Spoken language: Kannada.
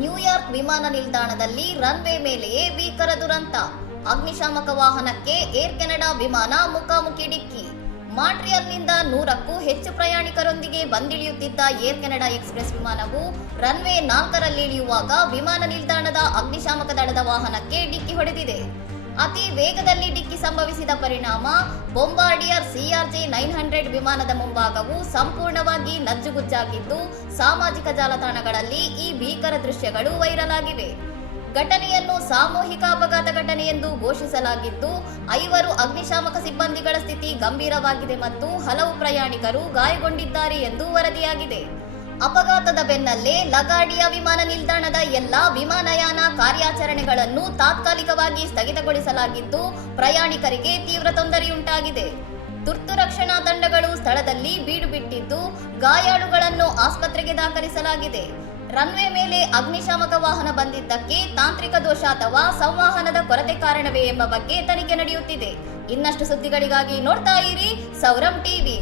ನ್ಯೂಯಾರ್ಕ್ ವಿಮಾನ ನಿಲ್ದಾಣದಲ್ಲಿ ರನ್ವೇ ಮೇಲೆಯೇ ಭೀಕರ ದುರಂತ. ಅಗ್ನಿಶಾಮಕ ವಾಹನಕ್ಕೆ ಏರ್ ಕೆನಡಾ ವಿಮಾನ ಮುಖಾಮುಖಿ ಡಿಕ್ಕಿ. ಮಾಂಟ್ರಿಯಲ್ನಿಂದ 100ಕ್ಕೂ ಹೆಚ್ಚು ಪ್ರಯಾಣಿಕರೊಂದಿಗೆ ಬಂದಿಳಿಯುತ್ತಿದ್ದ ಏರ್ ಕೆನಡಾ ಎಕ್ಸ್‌ಪ್ರೆಸ್ ವಿಮಾನವು ರನ್ವೇ 4ರಲ್ಲಿ ಇಳಿಯುವಾಗ ವಿಮಾನ ನಿಲ್ದಾಣದ ಅಗ್ನಿಶಾಮಕ ದಳದ ವಾಹನಕ್ಕೆ ಡಿಕ್ಕಿ ಹೊಡೆದಿದೆ. ಅತಿ ವೇಗದಲ್ಲಿ ಡಿಕ್ಕಿ ಸಂಭವಿಸಿದ ಪರಿಣಾಮ ಬೊಂಬಾರ್ಡಿಯರ್ CRJ-900 ವಿಮಾನದ ಮುಂಭಾಗವು ಸಂಪೂರ್ಣವಾಗಿ ನಜ್ಜುಗುಜ್ಜಾಗಿದ್ದು, ಸಾಮಾಜಿಕ ಜಾಲತಾಣಗಳಲ್ಲಿ ಈ ಭೀಕರ ದೃಶ್ಯಗಳು ವೈರಲ್ ಆಗಿವೆ. ಘಟನೆಯನ್ನು ಸಾಮೂಹಿಕ ಅಪಘಾತ ಘಟನೆ ಎಂದು ಘೋಷಿಸಲಾಗಿದ್ದು, 5 ಅಗ್ನಿಶಾಮಕ ಸಿಬ್ಬಂದಿಗಳ ಸ್ಥಿತಿ ಗಂಭೀರವಾಗಿದೆ ಮತ್ತು ಹಲವು ಪ್ರಯಾಣಿಕರು ಗಾಯಗೊಂಡಿದ್ದಾರೆ ಎಂದು ವರದಿಯಾಗಿದೆ. ಅಪಘಾತದ ಬೆನ್ನಲ್ಲೇ ಲಗಾಡಿಯಾ ವಿಮಾನ ನಿಲ್ದಾಣದ ಎಲ್ಲಾ ವಿಮಾನಯಾನ ಕಾರ್ಯಾಚರಣೆಗಳನ್ನು ತಾತ್ಕಾಲಿಕವಾಗಿ ಸ್ಥಗಿತಗೊಳಿಸಲಾಗಿದ್ದು, ಪ್ರಯಾಣಿಕರಿಗೆ ತೀವ್ರ ತೊಂದರೆಯುಂಟಾಗಿದೆ. ತುರ್ತು ರಕ್ಷಣಾ ತಂಡಗಳು ಸ್ಥಳದಲ್ಲಿ ಬೀಡು ಬಿಟ್ಟಿದ್ದು, ಗಾಯಾಳುಗಳನ್ನು ಆಸ್ಪತ್ರೆಗೆ ದಾಖಲಿಸಲಾಗಿದೆ. ರನ್ವೇ ಮೇಲೆ ಅಗ್ನಿಶಾಮಕ ವಾಹನ ಬಂದಿದ್ದಕ್ಕೆ ತಾಂತ್ರಿಕ ದೋಷ ಅಥವಾ ಸಂವಹನದ ಕೊರತೆ ಕಾರಣವೇ ಎಂಬ ಬಗ್ಗೆ ತನಿಖೆ ನಡೆಯುತ್ತಿದೆ. ಇನ್ನಷ್ಟು ಸುದ್ದಿಗಳಿಗಾಗಿ ನೋಡ್ತಾ ಇರಿ ಸೌರಂ ಟಿವಿ.